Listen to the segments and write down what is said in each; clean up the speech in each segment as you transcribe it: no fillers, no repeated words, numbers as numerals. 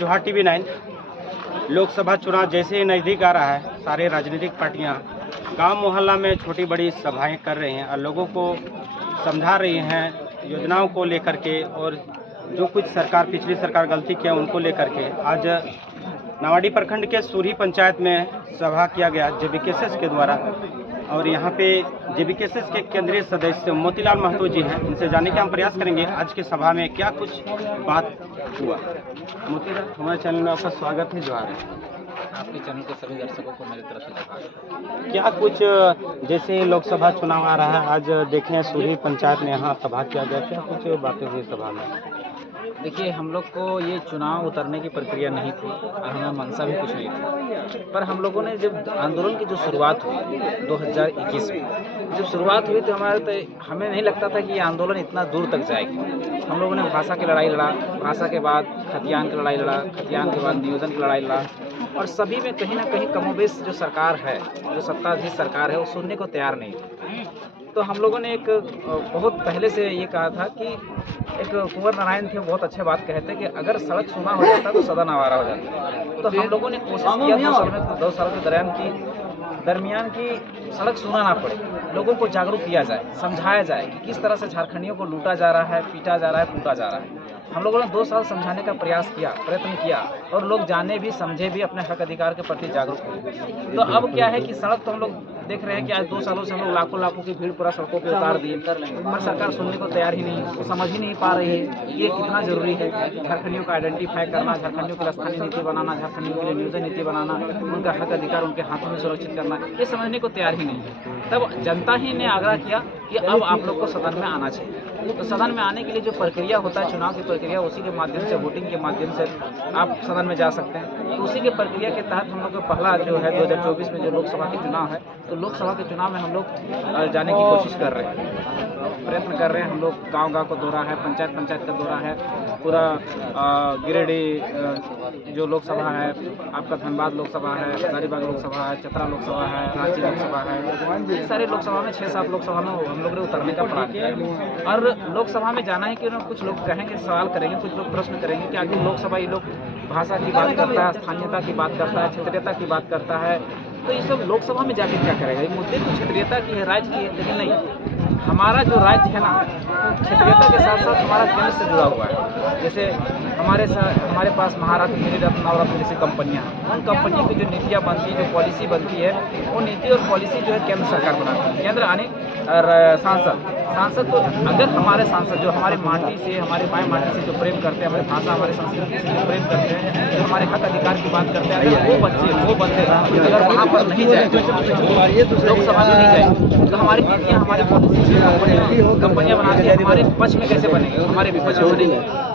जोहार टीवी 9। लोकसभा चुनाव जैसे ही नज़दीक आ रहा है, सारे राजनीतिक पार्टियां गांव मोहल्ला में छोटी बड़ी सभाएं कर रही हैं और लोगों को समझा रही हैं योजनाओं को लेकर के, और जो कुछ पिछली सरकार गलती किया उनको लेकर के। आज नावाडी प्रखंड के सूरी पंचायत में सभा किया गया जेबीकेएसएस के द्वारा, और यहाँ पे जेबीकेएसएस के केंद्रीय सदस्य मोतीलाल महतो जी हैं। इनसे जानने का हम प्रयास करेंगे आज की सभा में क्या कुछ बात हुआ। मोतीलाल, हमारे चैनल में आपका स्वागत है। जोहार है। आपके चैनल के सभी दर्शकों को मेरी तरफ से जोहार। क्या कुछ, जैसे लोकसभा चुनाव आ रहा है, आज देखें सूरी पंचायत में यहाँ सभा किया गया, क्या कुछ बातें हुई सभा में? देखिए, हम लोग को ये चुनाव उतरने की प्रक्रिया नहीं थी और हमें मनसा भी कुछ नहीं थी, पर हम लोगों ने जब आंदोलन की जो शुरुआत हुई 2021 में जब शुरुआत हुई तो हमें नहीं लगता था कि ये आंदोलन इतना दूर तक जाएगी। हम लोगों ने भाषा की लड़ाई लड़ा, भाषा के बाद खतियान की लड़ाई लड़ा, खतियान के बाद नियोजन की लड़ाई लड़ा, और सभी में कहीं ना कहीं कमोबेश जो सरकार है, जो सत्ताधीश सरकार है, वो सुनने को तैयार नहीं थी। तो हम लोगों ने एक बहुत पहले से ये कहा था कि एक कुंवर नारायण थे, बहुत अच्छे बात कहते कि अगर सड़क सुना हो जाता तो सदन आवारा हो जाता। तो हम लोगों ने कोशिश किया 2 साल के दरमियान की सड़क सुना ना पड़े, लोगों को जागरूक किया जाए, समझाया जाए कि किस तरह से झारखंडियों को लूटा जा रहा है, पीटा जा रहा है, कूटा जा रहा है। हम लोगों ने 2 साल समझाने का प्रयत्न किया, और लोग जाने भी, समझे भी, अपने हक अधिकार के प्रति जागरूक हुए। तो अब क्या है कि सड़क तो हम लोग देख रहे हैं कि आज 2 सालों से हम लोग लाखों की भीड़ पूरा सड़कों पे उतार दिए, पर सरकार सुनने को तैयार ही नहीं, वो समझ ही नहीं पा रही है ये कितना जरूरी है। झारखंडियों को आइडेंटिफाई करना, झारखंडियों के लिए स्थानीय नीति बनाना, झारखंडियों के लिए नियोजन नीति बनाना, उनका हक अधिकार उनके हाथों में सुरक्षित करना, ये समझने को तैयार ही नहीं है। तब जनता ही ने आग्रह किया कि अब आप लोग को सदन में आना चाहिए। तो सदन में आने के लिए जो प्रक्रिया होता है, चुनाव की प्रक्रिया, उसी के माध्यम से, वोटिंग के माध्यम से आप सदन में जा सकते हैं। तो उसी के प्रक्रिया के तहत हम लोग का पहला जो है 2024 में जो लोकसभा के चुनाव है, तो लोकसभा के चुनाव में हम लोग जाने की कोशिश कर रहे हैं, प्रयत्न कर रहे हैं। हम लोग गांव का दौरा है, पंचायत का दौरा है, पूरा गिरिडीह जो लोकसभा है, आपका धनबाद लोकसभा है, हजारीबाग लोकसभा है, चतरा लोकसभा है, रांची लोकसभा है, ये सारे लोकसभा में 6-7 लोकसभा में हम लोग ने उतरने का प्लान किया है। और लोकसभा में जाना है कि कुछ लोग कहेंगे, सवाल करेंगे, कुछ लोग प्रश्न करेंगे कि आखिर लोकसभा ये लोग भाषा की बात करता है, स्थानीयता की बात करता है, क्षेत्रीयता की बात करता है, तो ये सब लोकसभा में जाके क्या करेगा? ये मुद्दे तो क्षेत्रीयता की है, राज्य की है, लेकिन नहीं, हमारा जो राज्य है ना, क्षेत्रीयता के साथ साथ हमारा केंद्र से जुड़ा हुआ है। जैसे हमारे पास महारत्न, मिनीरत्न, नवरत्न जैसी कंपनियां हैं, उन कंपनियों की जो नीतियाँ बनती है, जो पॉलिसी बनती है, वो नीति और पॉलिसी जो है केंद्र सरकार बनाती है। केंद्र आने सांसद तो अगर हमारे सांसद जो हमारे माटी से, हमारे माय माटी से जो प्रेम करते हैं, हमारी भाषा, हमारे संस्कृति से जो प्रेम करते हैं, जो हमारे हक अधिकार की बात करते हैं, अगर वो बच्चे अगर वहाँ पर नहीं जाए, लोकसभा में नहीं जाए, तो हमारी नीतियाँ, हमारी पॉलिसी कंपनियाँ बनाती हैं, हमारे पक्ष में कैसे बनेंगे? हमारे विपक्ष में बनेंगे।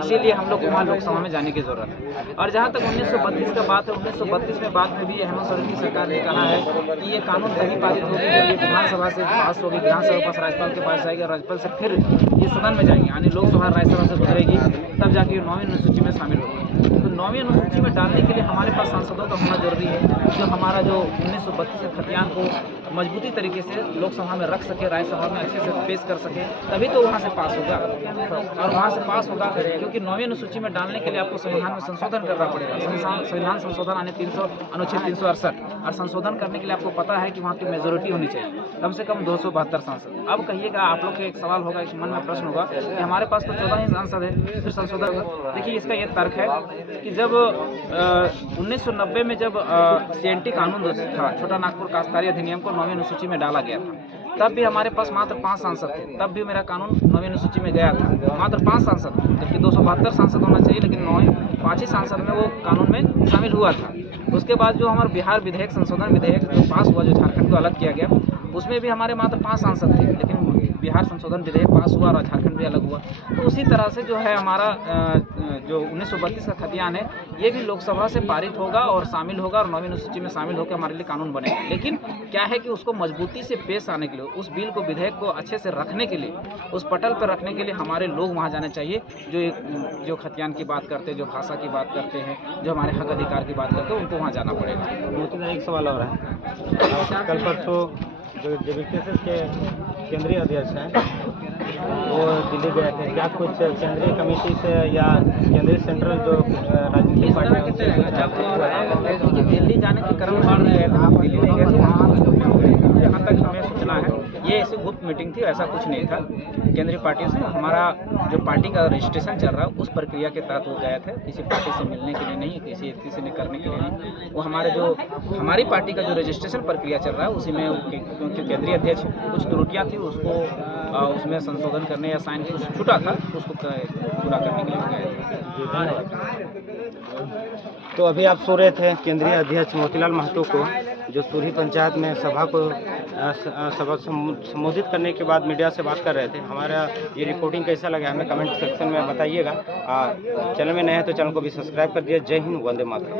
इसीलिए हम लोग को वहाँ लोकसभा में जाने की जरूरत है। और जहाँ तक 1932 का बात है, 1932 में बात में भी हेमंत सोरेन की सरकार ने कहा है कि ये कानून तभी पारित होगी जब ये विधानसभा से पास होगी, विधानसभा पास राज्यपाल के पास जाएगी, और राज्यपाल से फिर ये सदन में जाएंगे, यानी लोकसभा राज्यसभा से गुजरेगी, तब जाके ये 9वीं अनुसूची में शामिल होगी। तो 9वीं अनुसूची में डालने के लिए हमारे पास सांसदों का होना जरूरी है, जो हमारा जो 1932 के खतियान को मजबूती तरीके से लोकसभा में रख सके, राज्यसभा में अच्छे से पेश कर सके, तभी तो वहाँ से पास होगा। और वहाँ से पास होगा क्योंकि 9वीं अनुसूची में डालने के लिए आपको संविधान में संशोधन करना पड़ेगा। संविधान संशोधन आने अनुच्छेद 368, और संशोधन करने के लिए आपको पता है कि वहाँ की मेजोरिटी होनी चाहिए, कम से कम 272 सांसद। अब कहिएगा, आप लोग के एक सवाल होगा, एक मन में प्रश्न होगा कि हमारे पास तो 14 ही सांसद है, फिर संशोधन। देखिए, इसका ये तर्क है कि जब 1990 में जब CNT कानून था, छोटा नागपुर काश्तकारी अधिनियम को 9वीं अनुसूची में डाला गया था, तब भी हमारे पास मात्र 5 सांसद थे। तब भी मेरा कानून 9वीं अनुसूची में गया था, मात्र 5 सांसद, जबकि 272 सांसद होना चाहिए, लेकिन 5 ही सांसद में वो कानून में शामिल हुआ था। उसके बाद जो हमारा बिहार विधेयक, संशोधन विधेयक जो पास हुआ, जो झारखंड को अलग किया गया, उसमें भी हमारे मात्र 5 सांसद थे, लेकिन बिहार संशोधन विधेयक पास हुआ और झारखंड भी अलग हुआ। तो उसी तरह से जो है हमारा जो 1932 का खतियान है, ये भी लोकसभा से पारित होगा और शामिल होगा, और 9वीं अनुसूची में शामिल होकर हमारे लिए कानून बनेगा। लेकिन क्या है कि उसको मजबूती से पेश आने के लिए, उस बिल को, विधेयक को अच्छे से रखने के लिए, उस पटल पर रखने के लिए हमारे लोग वहाँ जाने चाहिए, जो खतियान की बात करते हैं, जो भाषा की बात करते हैं, जो हमारे हक अधिकार की बात करते हैं, उनको वहाँ जाना पड़ेगा। एक सवाल और है, कल परसों जो जेबीकेएसएस के केंद्रीय अध्यक्ष हैं वो दिल्ली गए थे, क्या कुछ केंद्रीय कमेटी से या केंद्रीय सेंट्रल जो राज्य चलते रहेगा। जब दिल्ली जाने के क्रम में गए थे, आप दिल्ली नहीं गए थे, जहाँ तक हमें सूचना है ये ऐसी गुप्त मीटिंग थी, ऐसा कुछ नहीं था। केंद्रीय पार्टी से हमारा जो पार्टी का रजिस्ट्रेशन चल रहा है उस प्रक्रिया के तहत वो गए थे, किसी पार्टी से मिलने के लिए नहीं, किसी ने करने के लिए नहीं। वो हमारी पार्टी का जो रजिस्ट्रेशन प्रक्रिया चल रहा है उसी में, क्योंकि केंद्रीय अध्यक्ष कुछ त्रुटियाँ थी उसको उसमें संशोधन करने या साइन कुछ छूटा था उसको पूरा करने के लिए गए थे। तो अभी आप सो रहे थे केंद्रीय अध्यक्ष मोतीलाल महतो को जो सूरी पंचायत में सभा संबोधित करने के बाद मीडिया से बात कर रहे थे। हमारा ये रिपोर्टिंग कैसा लगा हमें कमेंट सेक्शन में बताइएगा। चैनल में नए हैं तो चैनल को भी सब्सक्राइब कर दिए। जय हिंद, वंदे मातरम।